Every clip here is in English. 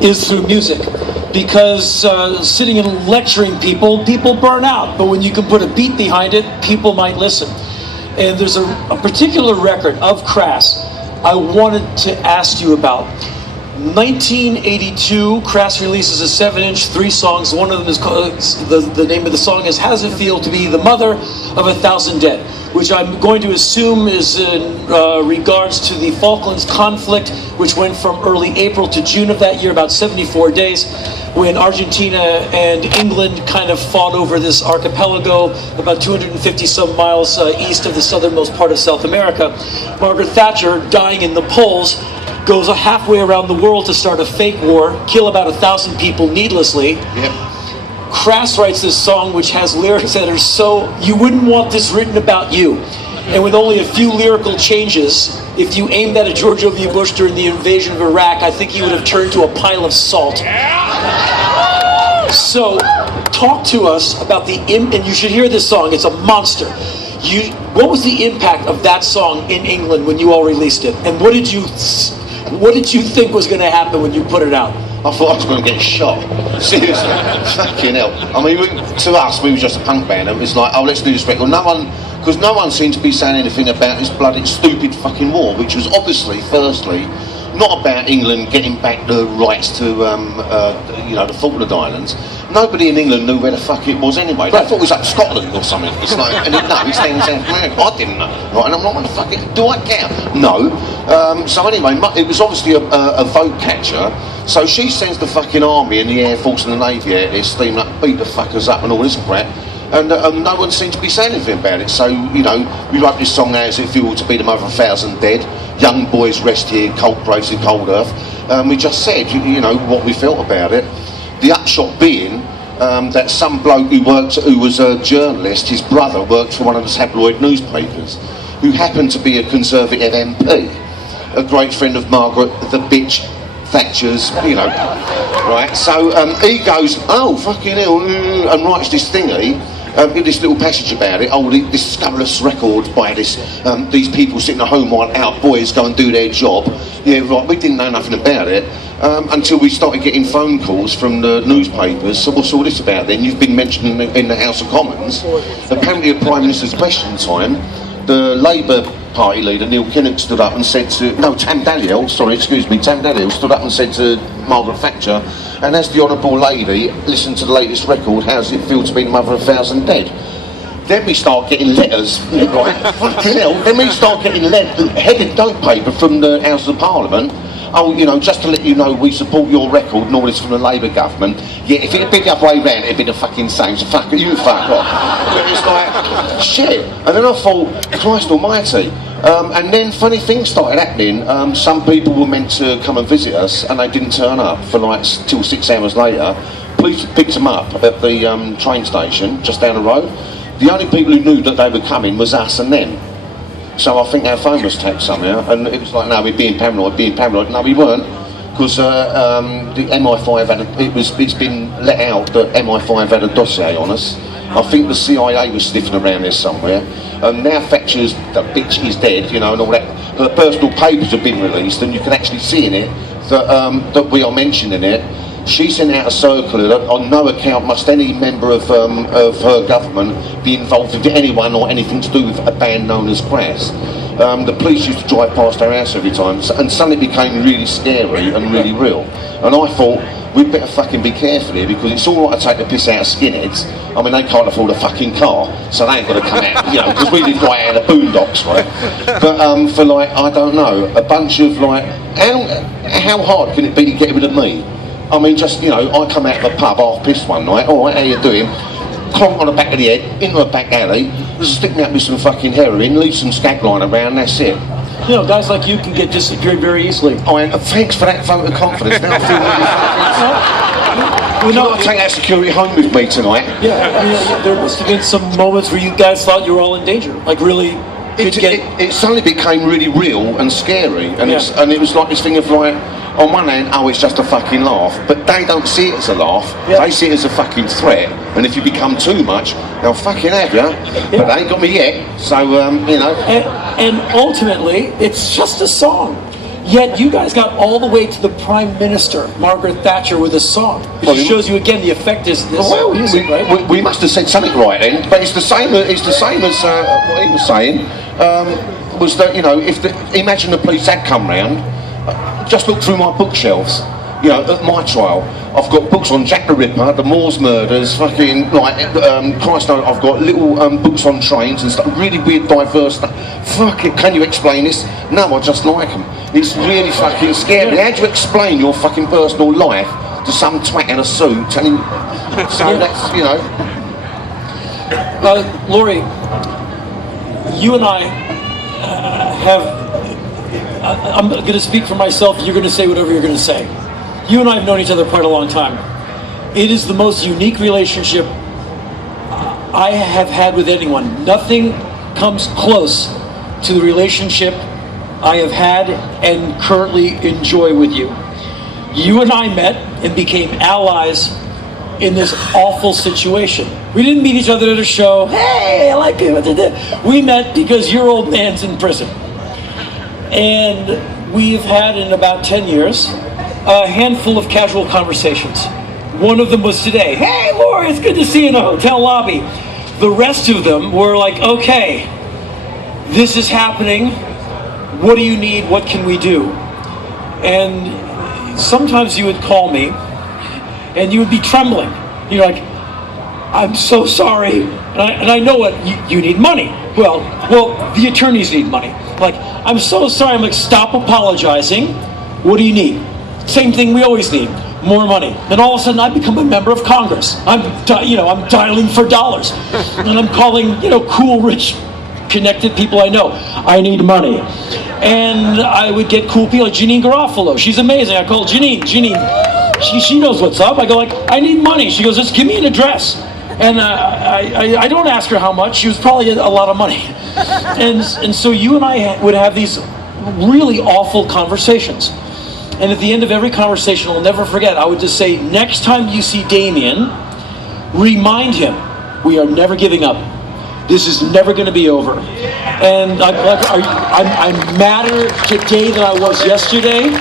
is through music. Because sitting and lecturing people burn out. But when you can put a beat behind it, people might listen. And there's a particular record of Crass I wanted to ask you about. 1982, Crass releases a 7-inch, 3 songs. One of them is called, the name of the song is How Does It Feel to Be the Mother of 1,000 Dead, which I'm going to assume is in regards to the Falklands conflict, which went from early April to June of that year, about 74 days, when Argentina and England kind of fought over this archipelago about 250 some miles east of the southernmost part of South America. Margaret Thatcher, dying in the polls, goes halfway around the world to start a fake war, kill about 1,000 people needlessly. Yep. Crass writes this song which has lyrics that are so, you wouldn't want this written about you. And with only a few lyrical changes, if you aimed that at George W. Bush during the invasion of Iraq, I think he would have turned to a pile of salt. So, talk to us about and you should hear this song, it's a monster. What was the impact of that song in England when you all released it? And what did you think was going to happen when you put it out? I thought I was going to get shot. Seriously. Fucking hell. I mean, to us, we were just a punk band. It was like, oh, let's do this record. Because no one seemed to be saying anything about this bloody stupid fucking war, which was obviously, firstly, not about England getting back the rights to, the Falkland Islands. Nobody in England knew where the fuck it was anyway. They thought it was up Scotland or something. It's like, it's down in South America. I didn't know. Right, and I'm like, what the fuck, do I care? No. So anyway, it was obviously a vote catcher. So she sends the fucking army and the Air Force and the Navy out there, steaming up, beat the fuckers up and all this crap. And no one seemed to be saying anything about it. So, we wrote this song, How Does It Feel to Be the Mother of 1,000 Dead? Young boys rest here, cold graves in cold earth. We just said, what we felt about it. The upshot being that some bloke who was a journalist, his brother worked for one of the tabloid newspapers, who happened to be a Conservative MP, a great friend of Margaret, the bitch Thatcher's, right? So he goes, oh, fucking hell, and writes this thingy, this little passage about it. Oh, this scurrilous record by these people sitting at home while our boys go and do their job. Yeah, right, we didn't know nothing about it until we started getting phone calls from the newspapers. So what's all this about then? You've been mentioned in the House of Commons. Apparently at Prime Minister's question time, the Labour Party leader, Neil Kinnock, stood up and said to... No, Tam Dalyell stood up and said to Margaret Thatcher, and as the Honourable Lady, listen to the latest record, how does it feel to be the mother of 1,000 dead? Then we start getting letters, right? Fucking hell. Then we start getting headed note paper from the House of Parliament. Oh, just to let you know, we support your record and all this from the Labour government. Yeah, if it'd been the other way round, it'd be the fucking same. So fuck off. But it's like, shit. And then I thought, Christ almighty. And then funny things started happening. Some people were meant to come and visit us and they didn't turn up for till 6 hours later. Police picked them up at the train station just down the road. The only people who knew that they were coming was us and them. So I think our phone was tapped somehow, and it was like, no, we're being paranoid. No, we weren't, because the MI5 it's been let out that MI5 had a dossier on us. I think the CIA was sniffing around there somewhere. And now Thatcher's, the bitch is dead, and all that. Her personal papers have been released, and you can actually see in it that we are mentioning it. She sent out a circular that on no account must any member of her government be involved with anyone or anything to do with a band known as Crass. The police used to drive past our house every time, and suddenly it became really scary and really real. And I thought, we'd better fucking be careful here, because it's all right to take the piss out of skinheads. I mean, they can't afford a fucking car, so they ain't got to come out, because we live right out of the boondocks, right? But for I don't know, a bunch of how hard can it be to get rid of me? I mean, just, I come out of a pub half pissed one night, all right, how you doing? Clonk on the back of the head, into a back alley, stick me up with some fucking heroin, leave some skag line around, that's it. Guys like you can get disappeared very easily. Thanks for that vote of confidence. Now I feel really fucking... I'll take that security home with me tonight. Yeah, there must have been some moments where you guys thought you were all in danger, like really... It suddenly became really real and scary, and it was like this thing of on one hand, oh, it's just a fucking laugh, but they don't see it as a laugh. Yeah. They see it as a fucking threat, and if you become too much, they'll fucking have you. But they ain't got me yet, so And ultimately, it's just a song. Yet you guys got all the way to the Prime Minister, Margaret Thatcher, with a song. It just shows you again the effect is this music, right? We must have said something right then, but it's the same. It's the same as what he was saying. Was that, you know, imagine the police had come round, just look through my bookshelves. You know, at my trial, I've got books on Jack the Ripper, the Moors murders, fucking, like, Christ knows, I've got little books on trains and stuff, really weird, diverse stuff. Fucking, can you explain this? No, I just like them. It's really fucking scary. How do you explain your fucking personal life to some twat in a suit? Telling, so that's, you know. Laurie, you and I have, I'm going to speak for myself, you're going to say whatever you're going to say. You and I have known each other quite a long time. It is the most unique relationship I have had with anyone. Nothing comes close to the relationship I have had and currently enjoy with you. You and I met and became allies in this awful situation. We didn't meet each other at a show. Hey, I like it. We met because your old man's in prison. And we've had, in about 10 years, a handful of casual conversations. One of them was today. Hey, Laurie, it's good to see you in the hotel lobby. The rest of them were like, okay, this is happening. What do you need? What can we do? And sometimes you would call me and you would be trembling. You're like, I'm so sorry. And I know what, you need money. Well, the attorneys need money. Like, I'm so sorry. I'm like, stop apologizing. What do you need? Same thing we always need, more money. Then all of a sudden I become a member of Congress. I'm dialing for dollars. And I'm calling, cool, rich, connected people I know. I need money. And I would get cool people like Janine Garofalo. She's amazing. I call Janine. She knows what's up. I go like, I need money. She goes, just give me an address. And I don't ask her how much. She was probably a lot of money. And so you and I would have these really awful conversations. And at the end of every conversation, I'll never forget, I would just say, next time you see Damien, remind him, we are never giving up. This is never going to be over. And I'm madder today than I was yesterday.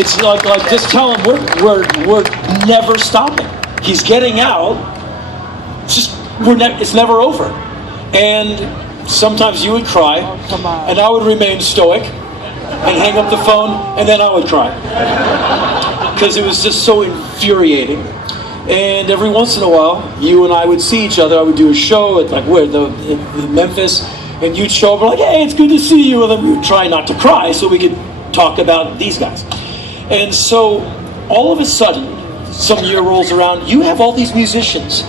It's like just tell him we're never stopping. He's getting out. It's never over. And sometimes you would cry, and I would remain stoic and hang up the phone, and then I would cry because it was just so infuriating. And every once in a while, you and I would see each other. I would do a show at in Memphis, and you'd show up like, hey, it's good to see you. And then we would try not to cry so we could talk about these guys. And so all of a sudden, some year rolls around, you have all these musicians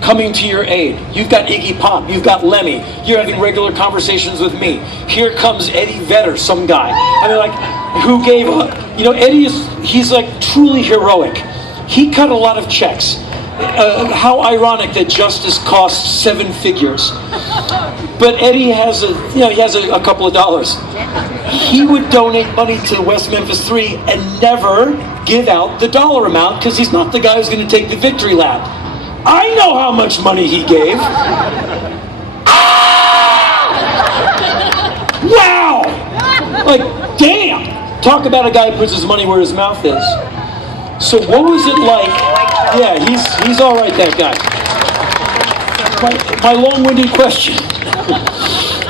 coming to your aid. You've got Iggy Pop, you've got Lemmy, you're having regular conversations with me. Here comes Eddie Vedder, some guy. I mean, like, who gave up? Eddie he's like truly heroic. He cut a lot of checks. How ironic that justice costs 7 figures. But Eddie has a couple of dollars. He would donate money to West Memphis 3 and never give out the dollar amount because he's not the guy who's going to take the victory lap. I know how much money he gave. Wow! Like, damn! Talk about a guy who puts his money where his mouth is. So what was it like? Yeah, he's all right, that guy. My long-winded question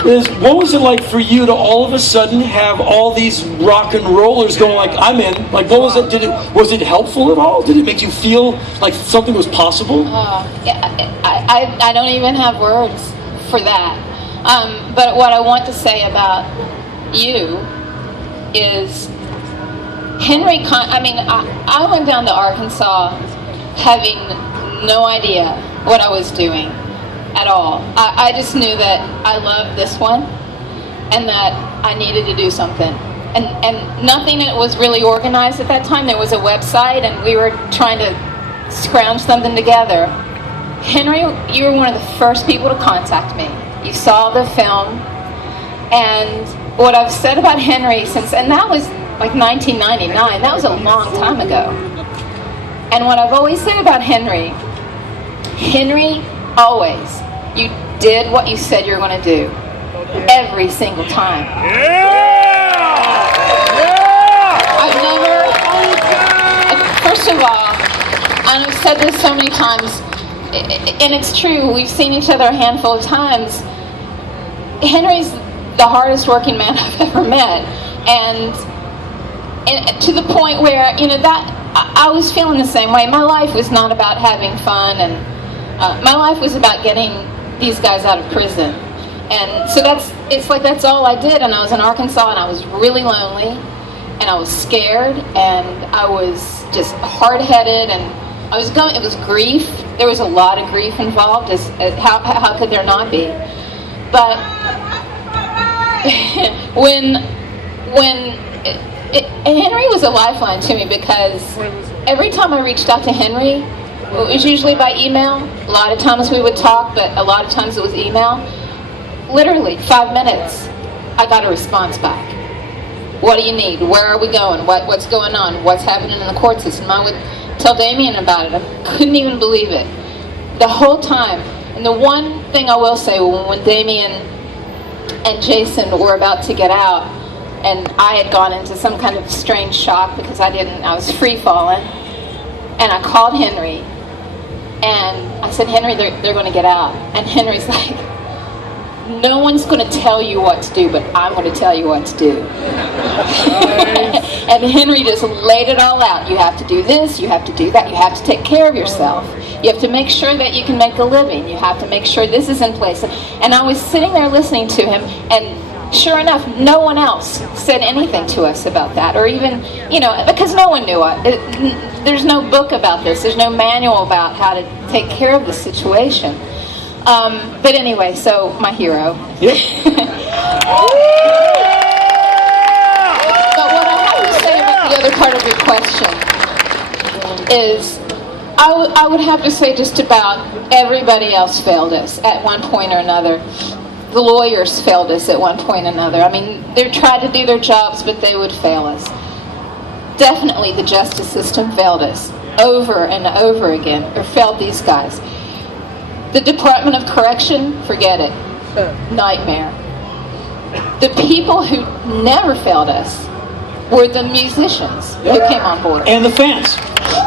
is, what was it like for you to all of a sudden have all these rock and rollers going like, I'm in? Like, what was it? Was it helpful at all? Did it make you feel like something was possible? I don't even have words for that. But what I want to say about you is Henry. I went down to Arkansas having no idea what I was doing at all. I just knew that I loved this one and that I needed to do something. And nothing that was really organized at that time. There was a website and we were trying to scrounge something together. Henry, you were one of the first people to contact me. You saw the film, and what I've said about Henry since, and that was like 1999, that was a long time ago. And what I've always said about Henry always, you did what you said you were going to do. Every single time. Yeah! and I've said this so many times, and it's true, we've seen each other a handful of times. Henry's the hardest working man I've ever met, and to the point where, that I was feeling the same way. My life was not about having fun, and my life was about getting these guys out of prison. And so that's all I did. And I was in Arkansas, and I was really lonely, and I was scared, and I was just hard-headed, and it was grief. There was a lot of grief involved. How could there not be? But Henry was a lifeline to me, because every time I reached out to Henry, it was usually by email. A lot of times we would talk, but a lot of times it was email. Literally 5 minutes, I got a response back. What do you need? Where are we going? What's going on? What's happening in the court system? I would tell Damien about it. I couldn't even believe it the whole time. And the one thing I will say, when Damien and Jason were about to get out, and I had gone into some kind of strange shock because I was free falling, and I called Henry, and I said, Henry, they're going to get out. And Henry's like, no one's going to tell you what to do, but I'm going to tell you what to do. And Henry just laid it all out. You have to do this, you have to do that, you have to take care of yourself. You have to make sure that you can make a living. You have to make sure this is in place. And I was sitting there listening to him, and sure enough, no one else said anything to us about that, or even, because no one knew it. There's no book about this. There's no manual about how to take care of the situation. But anyway, so my hero. Yep. But what I have to say about the other part of your question is, I would have to say just about everybody else failed us at one point or another. The lawyers failed us at one point or another. I mean, they tried to do their jobs, but they would fail us. Definitely the justice system failed us over and over again, or failed these guys. The Department of Correction, forget it. Nightmare. The people who never failed us were the musicians who came on board. And the fans.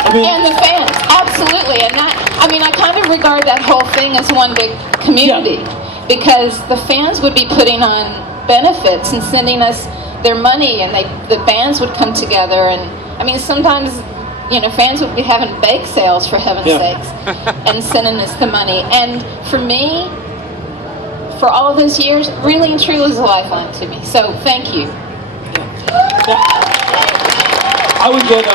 And the fans, absolutely. And I kind of regard that whole thing as one big community, because the fans would be putting on benefits and sending us their money, and the bands would come together, and sometimes fans would be having bake sales, for heaven's sakes, and sending us the money. And for me, for all of those years, really and truly was a lifeline to me. So thank you. I would get